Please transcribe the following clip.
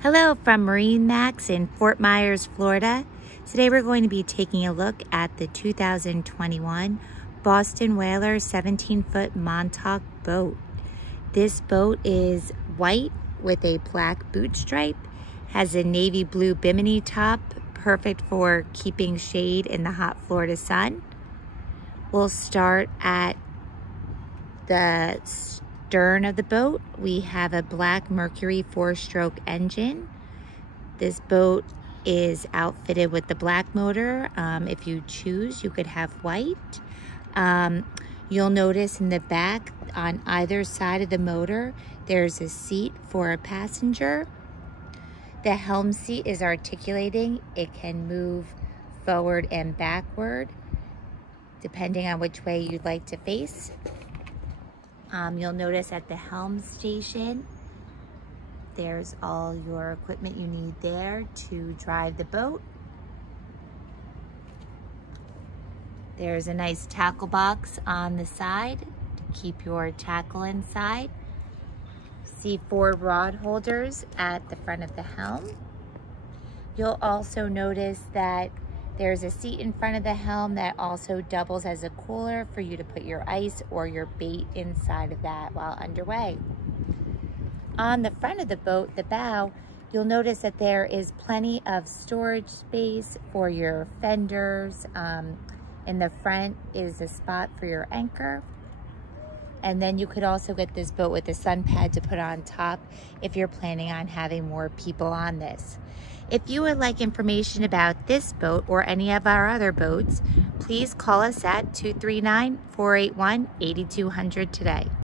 Hello from Marinemax in Fort Myers, Florida. Today we're going to be taking a look at the 2021 Boston Whaler 17-foot Montauk boat. This boat is white with a black boot stripe, has a navy blue bimini top, perfect for keeping shade in the hot Florida sun. We'll start at the stern of the boat. We have a black Mercury 4-stroke engine. This boat is outfitted with the black motor. If you choose, you could have white. You'll notice in the back on either side of the motor, there's a seat for a passenger. The helm seat is articulating. It can move forward and backward, depending on which way you'd like to face. You'll notice at the helm station, there's all your equipment you need there to drive the boat. There's a nice tackle box on the side to keep your tackle inside. See 4 rod holders at the front of the helm. You'll also notice that there's a seat in front of the helm that also doubles as a cooler for you to put your ice or your bait inside of that while underway. On the front of the boat, the bow, you'll notice that there is plenty of storage space for your fenders. In the front is a spot for your anchor. And then you could also get this boat with a sun pad to put on top if you're planning on having more people on this. If you would like information about this boat or any of our other boats, please call us at 239-481-8200 today.